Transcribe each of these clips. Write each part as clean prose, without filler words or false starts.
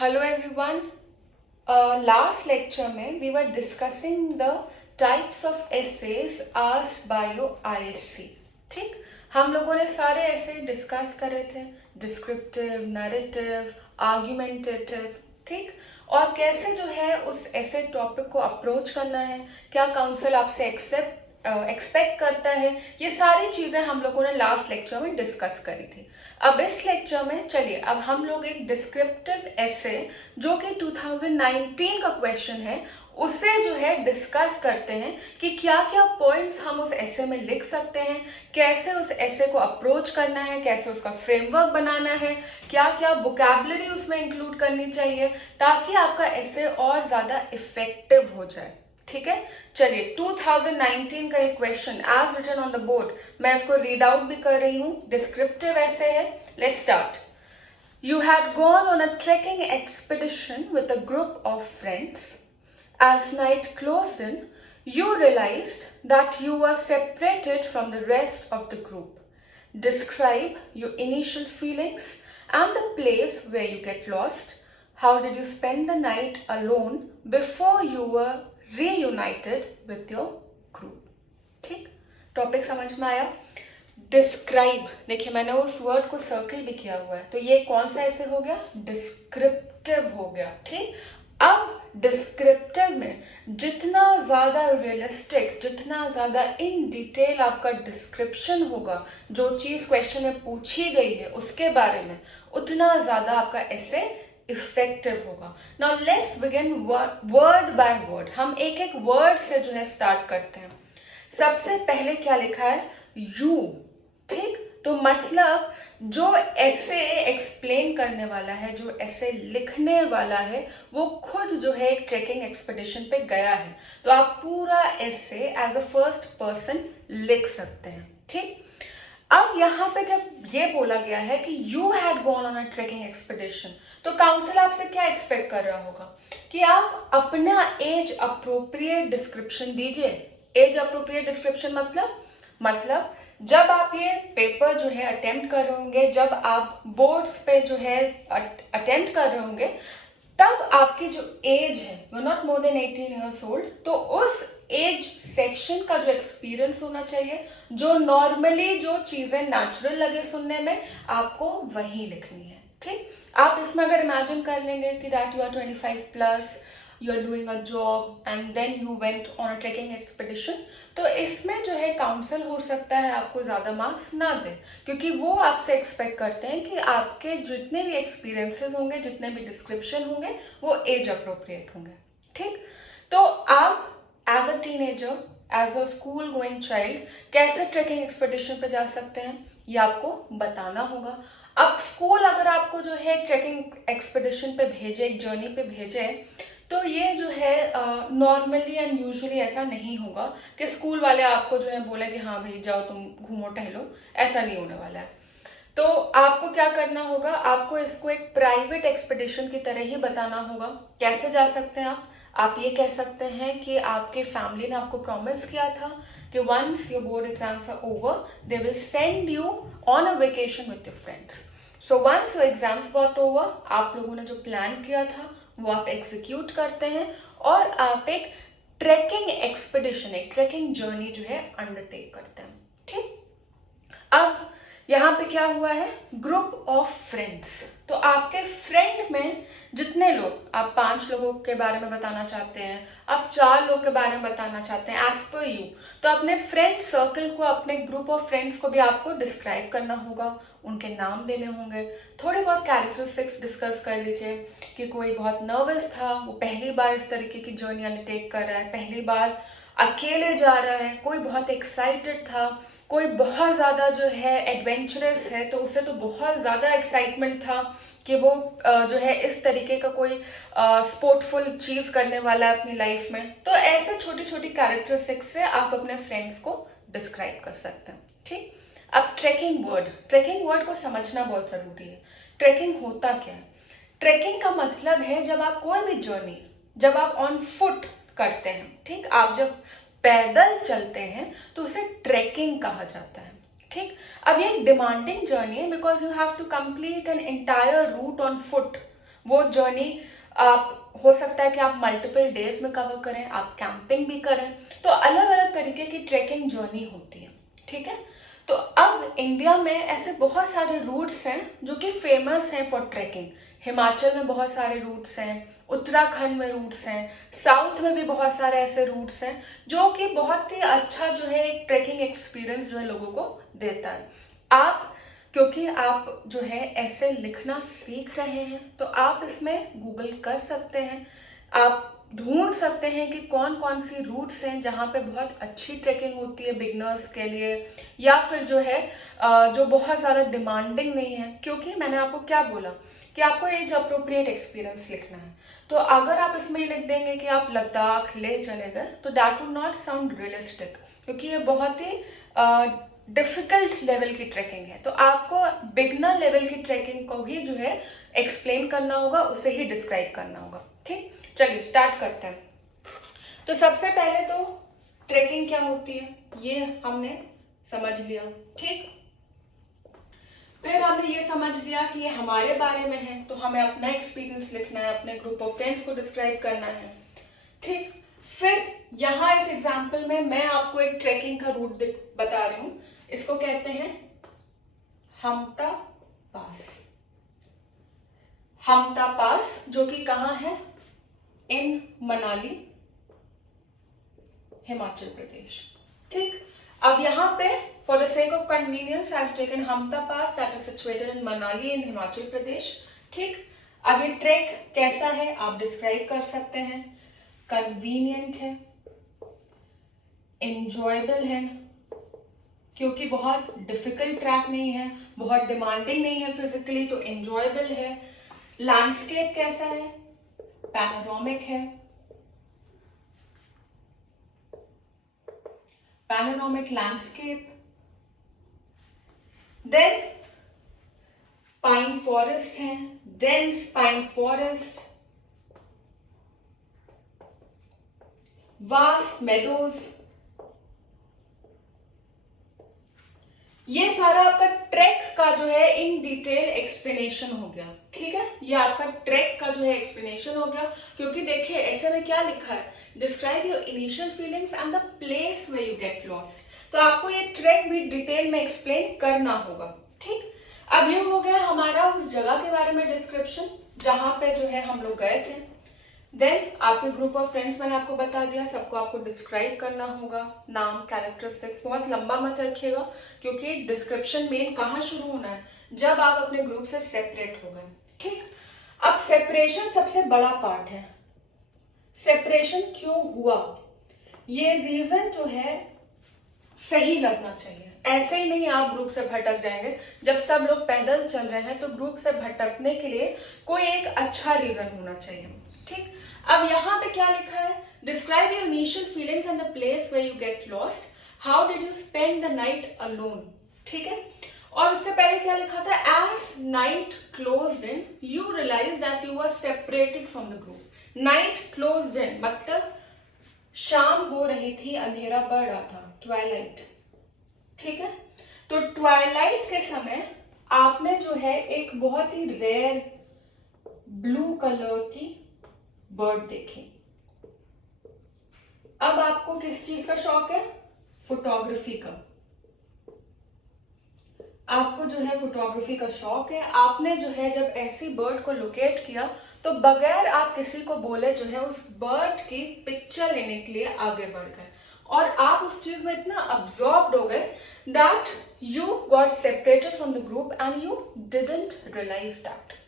Hello everyone. Last lecture में we were discussing the types of essays asked by your ISC. ठीक, हम लोगों ने सारे ऐसे डिस्कस करे थे, डिस्क्रिप्टिव, नैरेटिव, आर्ग्यूमेंटेटिव, ठीक, और कैसे जो है उस ऐसे टॉपिक को अप्रोच करना है, क्या काउंसिल आपसे एक्सपेक्ट करता है, ये सारी चीजें हम लोगों ने लास्ट लेक्चर में डिस्कस करी थी. अब इस लेक्चर में चलिए अब हम लोग एक डिस्क्रिप्टिव ऐसे जो कि 2019 का क्वेश्चन है उसे जो है डिस्कस करते हैं कि क्या क्या पॉइंट्स हम उस ऐसे में लिख सकते हैं, कैसे उस ऐसे को अप्रोच करना है, कैसे उसका फ्रेमवर्क बनाना है, क्या क्या वोकैबुलरी उसमें इंक्लूड करनी चाहिए ताकि आपका ऐसे और ज्यादा इफेक्टिव हो जाए. ठीक है, चलिए 2019 का एक question as written on the board, मैं इसको रीड आउट भी कर रही हूं. डिस्क्रिप्टिव ऐसे है. Let's start. You had gone on a trekking expedition with a group of friends. As night closed in, you realized that you were separated from the rest of the group. Describe your initial feelings and the place where you get lost. How did you spend the night alone before you were reunited with your group? ठीक, topic समझ में आया. Describe, देखिए मैंने उस word को circle भी किया हुआ है, तो ये कौन सा ऐसे हो गया? डिस्क्रिप्टिव हो गया. ठीक, अब डिस्क्रिप्टिव में जितना ज्यादा रियलिस्टिक, जितना ज्यादा इन डिटेल आपका डिस्क्रिप्शन होगा जो चीज क्वेश्चन में पूछी गई है उसके बारे में, उतना ज्यादा आपका ऐसे इफेक्टिव होगा. Now let's begin word by word. हम एक एक वर्ड से जो है स्टार्ट करते हैं. सबसे पहले क्या लिखा है? यू. ठीक, तो मतलब जो ऐसे एक्सप्लेन करने वाला है, जो ऐसे लिखने वाला है, वो खुद जो है एक ट्रेकिंग एक्सपेडिशन पे गया है, तो आप पूरा ऐसे एज अ फर्स्ट पर्सन लिख सकते हैं. ठीक, अब यहाँ पे जब ये बोला गया है कि you had gone on a trekking expedition, तो काउंसिल आपसे क्या एक्सपेक्ट कर रहा होगा कि आप अपना एज अप्रोप्रिएट डिस्क्रिप्शन दीजिए. एज अप्रोप्रिएट डिस्क्रिप्शन मतलब जब आप ये पेपर जो है अटेम्प्ट कर रहे होंगे, जब आप बोर्ड्स पे जो है अटेम्प्ट कर रहे होंगे, तब आपकी जो एज है, you not more than 18 years old, तो उस एज सेक्शन का जो एक्सपीरियंस होना चाहिए, जो नॉर्मली जो चीजें नेचुरल लगे सुनने में, आपको वही लिखनी है. ठीक, आप इसमें अगर इमेजिन कर लेंगे कि that you are 25 plus, you are doing a job and then you went on a trekking expedition, तो इसमें जो है काउंसिल हो सकता है आपको ज्यादा मार्क्स ना दे, क्योंकि वो आपसे एक्सपेक्ट करते हैं कि आपके जितने भी एक्सपीरियंसेस होंगे, जितने भी डिस्क्रिप्शन होंगे, वो एज अप्रोप्रिएट होंगे. ठीक, तो आप as a teenager, as a school going child कैसे ट्रेकिंग एक्सपेडिशन पे जा सकते हैं ये आपको बताना होगा. अब स्कूल अगर आपको जो है ट्रेकिंग एक्सपेडिशन पे भेजे, एक जर्नी पे भेजे, तो ये जो है नॉर्मली एंड यूजुअली ऐसा नहीं होगा कि स्कूल वाले आपको जो है बोले कि हाँ भाई जाओ तुम घूमो टहलो. ऐसा नहीं होने वाला है. तो आपको क्या करना होगा? आपको इसको एक प्राइवेट एक्सपेडिशन की तरह ही बताना होगा. कैसे जा सकते हैं आप ये कह सकते हैं कि आपके फैमिली ने आपको प्रॉमिस किया था कि once your board exams are over they will send you on a vacation with your friends. So once your exams got over, आप लोगों ने जो प्लान किया था वो आप एग्जीक्यूट करते हैं और आप एक ट्रेकिंग एक्सपेडिशन, एक ट्रेकिंग जर्नी जो है अंडरटेक करते हैं. ठीक, अब यहाँ पे क्या हुआ है? Group of friends. तो आपके फ्रेंड में जितने लोग, आप 5 लोगों के बारे में बताना चाहते हैं, आप 4 लोग के बारे में बताना चाहते हैं एज पर यू, तो अपने फ्रेंड सर्कल को, अपने ग्रुप ऑफ फ्रेंड्स को भी आपको डिस्क्राइब करना होगा, उनके नाम देने होंगे, थोड़े बहुत कैरेक्टरिस्टिक्स डिस्कस कर लीजिए कि कोई बहुत नर्वस था, वो पहली बार इस तरीके की जर्नी अंडरटेक कर रहा है, पहली बार अकेले जा रहा है, कोई बहुत एक्साइटेड था, कोई बहुत ज़्यादा जो है एडवेंचरस है, तो उसे तो बहुत ज़्यादा एक्साइटमेंट था कि वो जो है इस तरीके का कोई स्पोर्टफुल चीज़ करने वाला है अपनी लाइफ में. तो ऐसे छोटी छोटी कैरेक्टरिस्टिक्स से आप अपने फ्रेंड्स को डिस्क्राइब कर सकते हैं. ठीक, अब ट्रेकिंग वर्ड को समझना बहुत ज़रूरी है. ट्रेकिंग होता क्या है? ट्रेकिंग का मतलब है जब आप कोई भी जर्नी, जब आप ऑन फुट करते हैं, ठीक, आप जब पैदल चलते हैं तो उसे ट्रेकिंग कहा जाता है. ठीक, अब ये डिमांडिंग जर्नी है because you have to complete an entire route on foot. वो जर्नी आप हो सकता है कि आप मल्टीपल डेज में कवर करें, आप कैंपिंग भी करें, तो अलग अलग तरीके की ट्रैकिंग जर्नी होती है, ठीक है। तो अब इंडिया में ऐसे बहुत सारे रूट्स हैं जो कि फेमस हैं फॉर ट्रैकिंग। हिमाचल में बहुत सारे रूट्स हैं, उत्तराखंड में रूट्स हैं, साउथ में भी बहुत सारे ऐसे रूट्स हैं जो कि बहुत ही अच्छा जो है एक ट्रैकिंग एक्सपीरियंस जो है लोगों को देता है। आप क्योंकि आप जो है ऐसे लिखना सीख रहे हैं तो आप इसमें गूगल कर सकते हैं, आप ढूंढ सकते हैं कि कौन कौन सी रूट्स हैं जहाँ पे बहुत अच्छी ट्रैकिंग होती है बिगनर्स के लिए, या फिर जो है जो बहुत ज़्यादा डिमांडिंग नहीं है। क्योंकि मैंने आपको क्या बोला कि आपको एज अप्रोप्रिएट एक्सपीरियंस लिखना है, तो अगर आप इसमें लिख देंगे कि आप लद्दाख ले चले गए तो that would not sound realistic, क्योंकि ये बहुत ही डिफिकल्ट लेवल की ट्रैकिंग है। तो आपको बिगनर लेवल की ट्रैकिंग को ही जो है एक्सप्लेन करना होगा, उसे ही डिस्क्राइब करना होगा। ठीक, चलिए स्टार्ट करते हैं। तो सबसे पहले तो ट्रैकिंग क्या होती है ये हमने समझ लिया, ठीक। फिर हमने ये समझ लिया कि ये हमारे बारे में है तो हमें अपना एक्सपीरियंस लिखना है, अपने ग्रुप ऑफ फ्रेंड्स को डिस्क्राइब करना है, ठीक। फिर यहाँ इस एग्जाम्पल में मैं आपको एक ट्रैकिंग का रूट बता रही हूं, इसको कहते हैं हमता पास। हमता पास जो कि कहाँ है, इन मनाली, हिमाचल प्रदेश, ठीक। अब यहाँ पे for the sake of convenience I have taken Hampta pass that is situated in Manali in Himachal Pradesh, ठीक। अब ये ट्रैक कैसा है आप डिस्क्राइब कर सकते हैं, कन्वीनियंट है, एंजॉयबल है, क्योंकि बहुत डिफिकल्ट ट्रैक नहीं है, बहुत डिमांडिंग नहीं है फिजिकली, तो एंजॉयबल है। लैंडस्केप कैसा है, पैनोरामिक है, panoramic landscape. Then pine forest है, dense pine forest, vast meadows. ये सारा आपका ट्रैक का जो है इन डिटेल एक्सप्लेनेशन हो गया, ठीक है। ये आपका ट्रैक का जो है एक्सप्लेनेशन हो गया, क्योंकि देखिए ऐसे में क्या लिखा है, describe your initial feelings and the place where you get lost. तो आपको ये ट्रैक भी डिटेल में एक्सप्लेन करना होगा, ठीक। अब ये हो गया हमारा उस जगह के बारे में डिस्क्रिप्शन जहां पे जो है हम लोग गए थे। देन आपके ग्रुप ऑफ फ्रेंड्स मैंने आपको बता दिया, सबको आपको डिस्क्राइब करना होगा, नाम, कैरेक्टरिस्टिक्स, बहुत लंबा मत रखिएगा क्योंकि डिस्क्रिप्शन मेन कहाँ शुरू होना है, जब आप अपने ग्रुप से सेपरेट हो गए, ठीक। अब सेपरेशन सबसे बड़ा पार्ट है। सेपरेशन क्यों हुआ, ये रीजन जो है सही लगना चाहिए, ऐसे ही नहीं आप ग्रुप से भटक जाएंगे। जब सब लोग पैदल चल रहे हैं तो ग्रुप से भटकने के लिए कोई एक अच्छा रीजन होना चाहिए, ठीक। अब यहाँ पे क्या लिखा है, describe your initial feelings and the place where you get lost, how did you spend the night alone, ठीक है। और उससे पहले क्या लिखा था, as night closed in you realise that you were separated from the group. Night closed in मतलब शाम हो रही थी, अंधेरा बढ़ रहा था, ट्वाइलाइट, ठीक है। तो ट्वाइलाइट के समय आपने जो है एक बहुत ही रेयर ब्लू कलर की बर्ड देखी। अब आपको किस चीज का शौक है, फोटोग्राफी का। आपको जो है फोटोग्राफी का शौक है, आपने जो है जब ऐसी बर्ड को लोकेट किया तो बगैर आप किसी को बोले जो है उस बर्ड की पिक्चर लेने के लिए आगे बढ़ गए, और आप उस चीज में इतना अब्सॉर्ब्ड हो गए that you got separated from the group and you didn't realize that,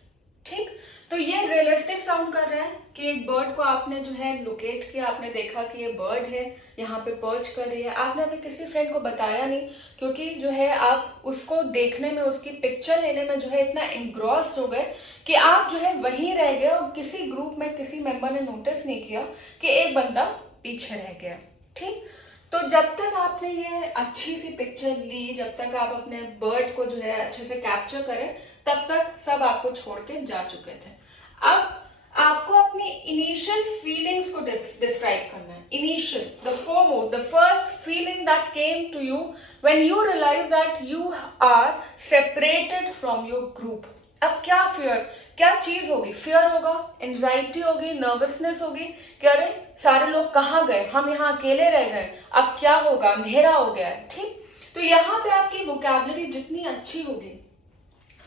ठीक। तो ये रियलिस्टिक साउंड कर रहा है कि एक बर्ड को आपने जो है लोकेट किया, आपने देखा कि ये बर्ड है यहाँ पे पर्च कर रही है, आपने अभी किसी फ्रेंड को बताया नहीं क्योंकि जो है आप उसको देखने में, उसकी पिक्चर लेने में जो है इतना एनग्रॉस्ड हो गए कि आप जो है वहीं रह गए और किसी ग्रुप में किसी मेंबर ने नोटिस नहीं किया कि एक बंदा पीछे रह गया, ठीक। तो जब तक आपने ये अच्छी सी पिक्चर ली, जब तक आप अपने बर्ड को जो है अच्छे से कैप्चर करें, तब तक सब आपको छोड़ के जा चुके थे। अब आपको अपनी इनिशियल फीलिंग्स को डिस्क्राइब करना है। Initial, the foremost, the first feeling that came to you when you realise that you are separated from your group. अब क्या फियर, क्या चीज होगी? फियर होगा, एंजाइटी होगी, नर्वसनेस होगी कि अरे सारे लोग कहाँ गए, हम यहाँ अकेले रह गए, अब क्या होगा, अंधेरा हो गया है। ठीक, तो यहाँ पे आपकी वोकैबुलरी जितनी अच्छी होगी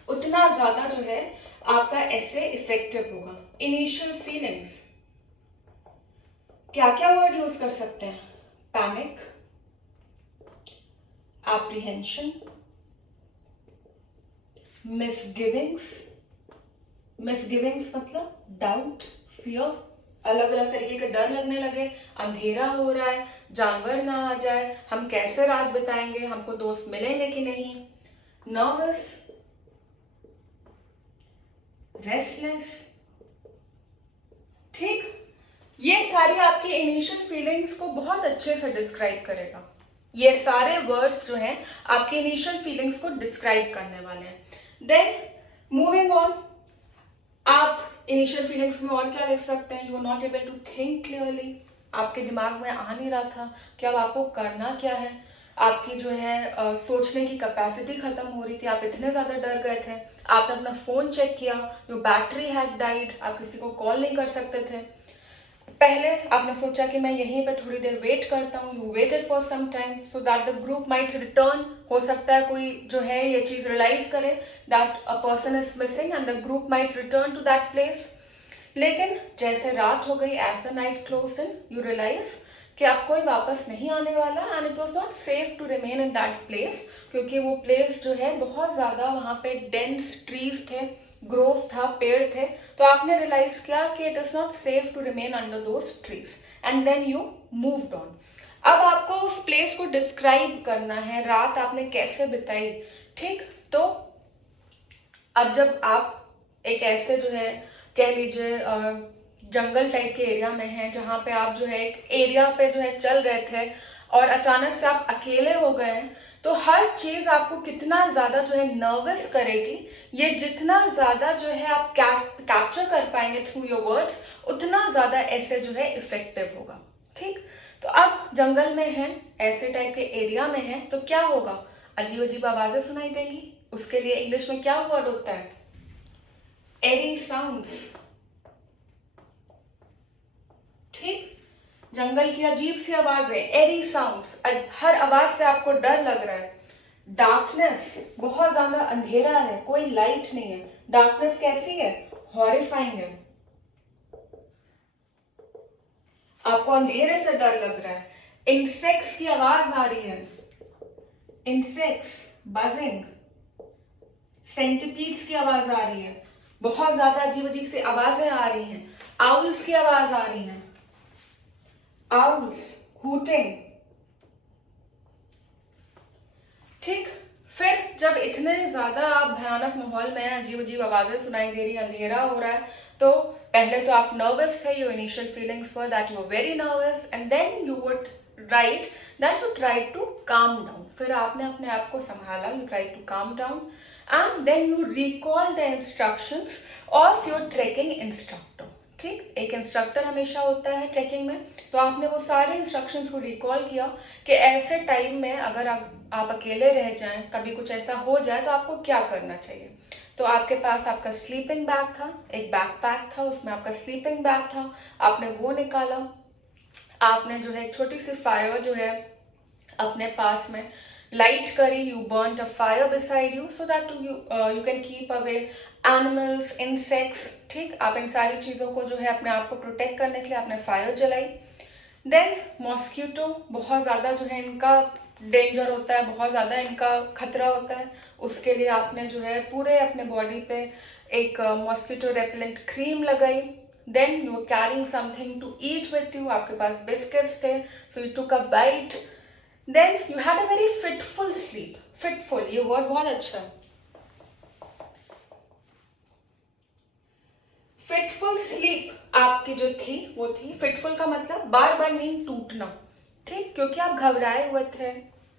उतना ज्यादा जो है आपका ऐसे इफेक्टिव होगा। इनिशियल फीलिंग्स, क्या क्या वर्ड यूज कर सकते हैं? Panic, apprehension, मिसगिविंग्स। मिसगिविंग्स मतलब डाउट, फियर, अलग अलग तरीके का डर लगने लगे, अंधेरा हो रहा है, जानवर ना आ जाए, हम कैसे रात बिताएंगे, हमको दोस्त मिलेंगे कि नहीं। Nervous, restless. ठीक, ये सारी आपकी इनिशियल फीलिंग्स को बहुत अच्छे से डिस्क्राइब करेगा। ये सारे वर्ड्स जो हैं आपकी इनिशियल फीलिंग्स को डिस्क्राइब करने वाले हैं। देन मूविंग ऑन, आप इनिशियल फीलिंग्स में और क्या लिख सकते हैं? You are not able to think clearly, आपके दिमाग में आ नहीं रहा था कि अब आपको करना क्या है। आपकी जो है सोचने की कैपेसिटी खत्म हो रही थी, आप इतने ज्यादा डर गए थे। आपने अपना फोन चेक किया, योर बैटरी हैड डाइड, आप किसी को कॉल नहीं कर सकते थे। पहले आपने सोचा कि मैं यहीं पे थोड़ी देर वेट करता हूँ, you waited for some time so that the group might return. हो सकता है कोई जो है ये चीज रियलाइज करे that a person is missing and the group might return to that place. लेकिन जैसे रात हो गई, as the night closed in, you realize कि अब कोई वापस नहीं आने वाला and it was not safe to remain in that place, क्योंकि वो प्लेस जो है बहुत ज्यादा वहां पे डेंस ट्रीज थे, ग्रोव था, पेड़ थे। तो आपने रियलाइज किया कि it is not safe to remain under those trees and then you moved on. अब आपको उस प्लेस को डिस्क्राइब करना है, रात आपने कैसे बिताई। ठीक, तो अब जब आप एक ऐसे जो है कह लीजिए जंगल टाइप के एरिया में हैं, जहां पे आप जो है एक एरिया पे जो है चल रहे थे और अचानक से आप अकेले हो गए हैं, तो हर चीज आपको कितना ज्यादा जो है नर्वस करेगी, ये जितना ज्यादा जो है आप कैप्चर कर पाएंगे थ्रू योर वर्ड्स, उतना ज्यादा ऐसे जो है इफेक्टिव होगा। ठीक, तो अब जंगल में है, ऐसे टाइप के एरिया में है, तो क्या होगा? अजीब अजीब आवाजें सुनाई देंगी। उसके लिए इंग्लिश में क्या वर्ड होता है? एरी साउंड्स। ठीक, जंगल की अजीब सी आवाजें, एरी साउंड्स, हर आवाज से आपको डर लग रहा है। डार्कनेस, बहुत ज्यादा अंधेरा है, कोई लाइट नहीं है। डार्कनेस कैसी है? हॉरिफाइंग है, आपको अंधेरे से डर लग रहा है। इंसेक्ट्स की आवाज आ रही है, इंसेक्ट्स, बजिंग, सेंटिपीड्स की आवाज आ रही है, बहुत ज्यादा अजीब अजीब सी आवाजें आ रही हैं। आउल्स की आवाज आ रही है, आउल्स, हूटिंग। ठीक, फिर जब इतने ज्यादा आप भयानक माहौल में अजीब अजीब आवाजें सुनाई दे रही, अंधेरा हो रहा है, तो पहले तो आप नर्वस थे, your initial feelings were that you are very nervous and then you would write that you tried to calm down. फिर आपने अपने आप को संभाला, you tried to calm down and then you recall the instructions of your trekking instructor. ठीक, एक instructor हमेशा होता है ट्रेकिंग में, तो आपने वो सारे इंस्ट्रक्शंस को रिकॉल किया कि ऐसे टाइम में अगर आप अकेले रह जाएं, कभी कुछ ऐसा हो जाए तो आपको क्या करना चाहिए। तो आपके पास आपका स्लीपिंग बैग था, एक बैकपैक था, उसमें आपका स्लीपिंग बैग था, आपने वो निकाला। आपने जो है एक छोटी सी फायर जो है अपने पास में लाइट करी, you burn a fire beside you so that you can keep away animals, insects. ठीक, आप इन सारी चीजों को जो है अपने आप को प्रोटेक्ट करने के लिए आपने फायर जलाई। देन मॉस्किटो, बहुत ज्यादा जो है इनका डेंजर होता है, बहुत ज्यादा इनका खतरा होता है, उसके लिए आपने जो है पूरे अपने बॉडी पे एक मॉस्किटो रेपेलेंट क्रीम लगाई। Then you are carrying something to eat with you, आपके पास बिस्किट्स थे, so you took a bite. Then you had a very fitful sleep. Fitful, ये वर्ड बहुत अच्छा है। फिटफुल स्लीप आपकी जो थी वो थी, फिटफुल का मतलब बार बार नींद टूटना। ठीक, क्योंकि आप घबराए हुए थे,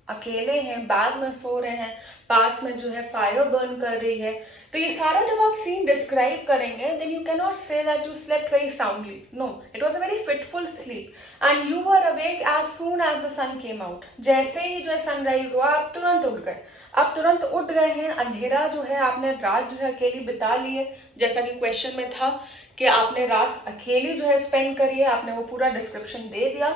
अकेले हैं, बैग में सो रहे हैं, पास में जो है फायर बर्न कर रही है। तो ये सारा जब आप सीन डिस्क्राइब करेंगे, then you can not say that you slept very soundly, no, it was a very fitful sleep and you were awake as soon as the sun came out. जैसे ही जो है सनराइज हुआ आप तुरंत उठ गए, आप तुरंत उठ गए हैं। अंधेरा जो है आपने रात जो है अकेली बिता ली है, जैसा कि क्वेश्चन में था कि आपने रात अकेली जो है स्पेंड करी है, आपने वो पूरा डिस्क्रिप्शन दे दिया।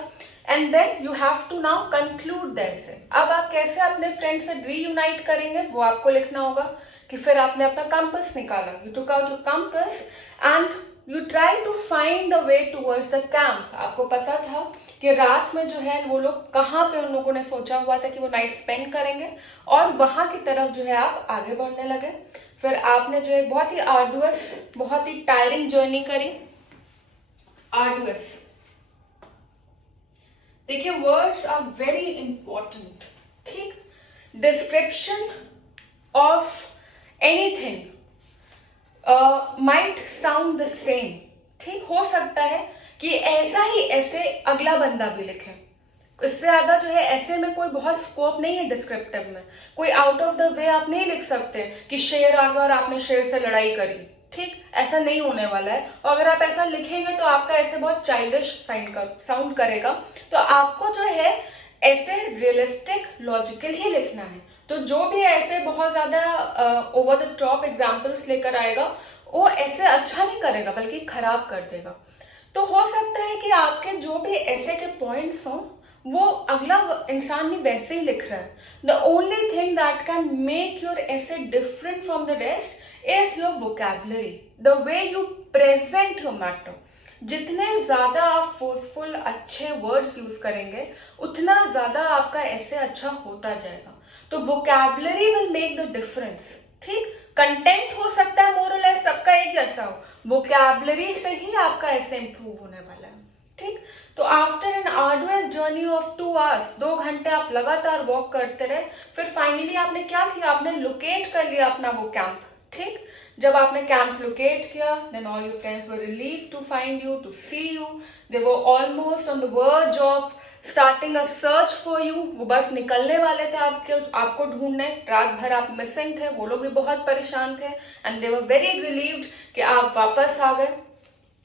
And then you have to now conclude the essay. अब आप कैसे अपने फ्रेंड से रीयूनाइट करेंगे वो आपको लिखना होगा। कि फिर आपने अपना कंपास निकाला, you took out your compass and you try to find the way towards the camp. आपको पता था कि रात में जो है वो लोग कहाँ पे उन लोगों ने सोचा हुआ था कि वो नाइट स्पेंड करेंगे, और वहां की तरफ जो है आप आगे बढ़ने लगे। फिर आपने जो है बहुत ही आर्डुअस, बहुत ही टायरिंग जर्नी करी। आर्डुअस, देखिए वर्ड्स आर वेरी इंपॉर्टेंट, ठीक। Description of anything might sound the same, ठीक। हो सकता है कि ऐसा ही ऐसे अगला बंदा भी लिखे, इससे ज्यादा जो है ऐसे में कोई बहुत स्कोप नहीं है। डिस्क्रिप्टिव में कोई आउट ऑफ द वे आप नहीं लिख सकते कि शेर आ गया और आपने शेर से लड़ाई करी, ठीक। ऐसा नहीं होने वाला है। और अगर आप ऐसा लिखेंगे तो आपका ऐसे बहुत चाइल्डिश साउंड करेगा। तो आपको जो है ऐसे रियलिस्टिक लॉजिकल ही लिखना है। तो जो भी ऐसे बहुत ज्यादा ओवर द टॉप एग्जाम्पल्स लेकर आएगा वो ऐसे अच्छा नहीं करेगा बल्कि खराब कर देगा। तो हो सकता है कि आपके जो भी ऐसे के पॉइंट्स हों वो अगला इंसान भी वैसे ही लिख रहा है। The only thing that can make your essay different from the rest is your vocabulary, the way you present your matter. जितने ज्यादा आप फोर्सफुल अच्छे वर्ड्स यूज करेंगे उतना ज्यादा आपका ऐसे अच्छा होता जाएगा। तो vocabulary will make the difference, ठीक। कंटेंट हो सकता है मोर और लेस सबका एक जैसा हो, वोकैबुलरी से ही आपका ऐसे इंप्रूव होने वाला है, ठीक। तो after an arduous journey of 2 hours, 2 घंटे आप लगातार वॉक करते रहे, फिर फाइनली आपने क्या किया, आपने लोकेट कर लिया अपना वो कैंप, ठीक। जब आपने कैंप लोकेट किया, then all your friends were relieved to find you, to see you. They were almost on the verge of starting a search for you. वो बस निकलने वाले थे आपको ढूंढने। रात भर आप मिसिंग थे, वो लोग भी बहुत परेशान थे and they were very relieved कि आप वापस आ गए।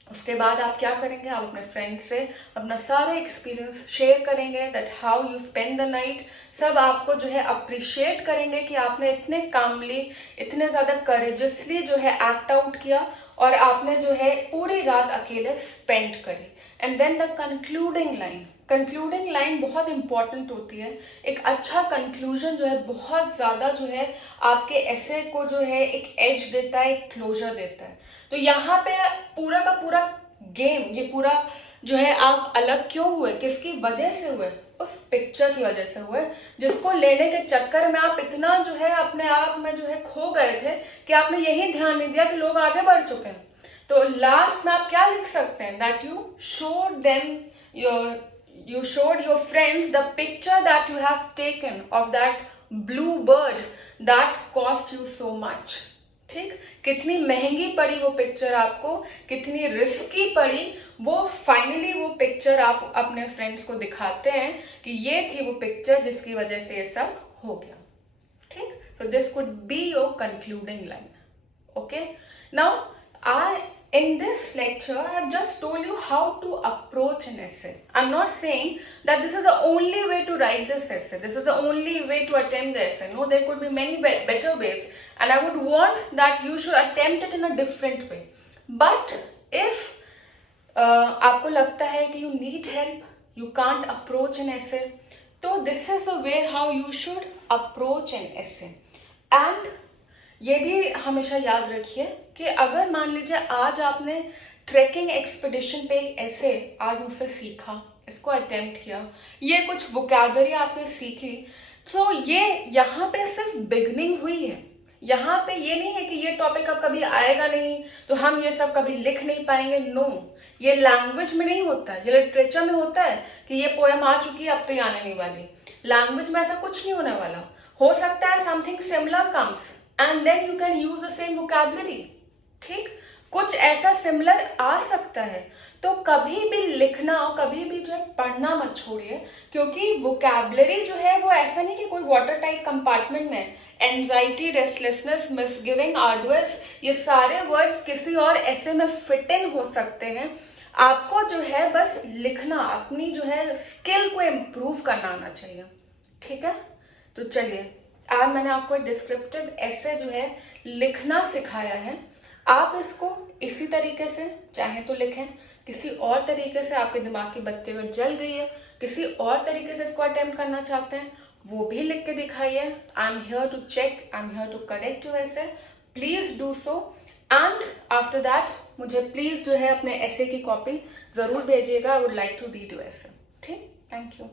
उसके बाद आप क्या करेंगे, आप अपने फ्रेंड से अपना सारा एक्सपीरियंस शेयर करेंगे, that how you spend the night. सब आपको जो है अप्रिशिएट करेंगे कि आपने इतने कामली, इतने ज़्यादा करेजसली जो है एक्ट आउट किया और आपने जो है पूरी रात अकेले स्पेंड करी। And then the concluding line बहुत इंपॉर्टेंट होती है। एक अच्छा कंक्लूजन जो है बहुत ज़्यादा जो है आपके ऐसे को जो है एक एज देता है, एक क्लोजर देता है। तो यहाँ पे पूरा का पूरा गेम, ये पूरा जो है आप अलग क्यों हुए, किसकी वजह से हुए, उस पिक्चर की वजह से हुए, जिसको लेने के चक्कर में आप इतना जो है अपने आप में जो है खो गए थे कि आपने यही ध्यान नहीं दिया कि लोग आगे बढ़ चुके हैं। तो लास्ट में आप क्या लिख सकते हैं, that you showed your friends the picture that you have taken of that blue bird that cost you so much, ठीक। कितनी महंगी पड़ी वो पिक्चर आपको, कितनी रिस्की पड़ी, वो फाइनली वो पिक्चर आप अपने फ्रेंड्स को दिखाते हैं कि ये थी वो पिक्चर जिसकी वजह से ये सब हो गया, ठीक। So this could be your concluding line, okay. Now in this lecture, I have just told you how to approach an essay. I'm not saying that this is the only way to write this essay. This is the only way to attempt the essay. No, there could be many better ways. And I would want that you should attempt it in a different way. But if आपको लगता है कि you need help, you can't approach an essay, so this is the way how you should approach an essay. And ये भी हमेशा याद रखिए कि अगर मान लीजिए आज आपने ट्रैकिंग एक्सपीडिशन पे एक ऐसे आज मुझसे सीखा, इसको अटेम्प्ट किया, ये कुछ वोकैबुलरी आपने सीखी, तो ये यहाँ पे सिर्फ बिगनिंग हुई है। यहाँ पे ये नहीं है कि ये टॉपिक अब कभी आएगा नहीं तो हम ये सब कभी लिख नहीं पाएंगे। नो, ये लैंग्वेज में नहीं होता है, ये लिटरेचर में होता है कि ये पोएम आ चुकी है, अब तो ये आने नहीं वाली। लैंग्वेज में ऐसा कुछ नहीं होने वाला। हो सकता है something similar comes and then you can use the same vocabulary, ठीक। कुछ ऐसा सिमिलर आ सकता है, तो तो कभी भी लिखना और कभी भी जो है पढ़ना मत छोड़िए, क्योंकि वोकैबलरी जो है वो ऐसा नहीं कि कोई वाटर टाइट कंपार्टमेंट में एंजाइटी, रेस्टलेसनेस, मिसगिविंग, आर्डुअस, ये सारे वर्ड्स किसी और ऐसे में फिट इन हो सकते हैं। आपको जो है बस लिखना, अपनी जो है स्किल को इम्प्रूव करना आना चाहिए, ठीक है। तो चलिए, आज मैंने आपको एक डिस्क्रिप्टिव ऐसे जो है लिखना सिखाया है। आप इसको इसी तरीके से चाहे तो लिखें, किसी और तरीके से आपके दिमाग की बत्ती अगर जल गई है, किसी और तरीके से इसको अटेम्प्ट करना चाहते हैं, वो भी लिख के दिखाइए। I am here to check, I am here to correct you essay, please do so. And after that मुझे प्लीज जो है अपने ऐसे की कॉपी जरूर भेजिएगा। I would like to read you essay, ठीक। Thank you.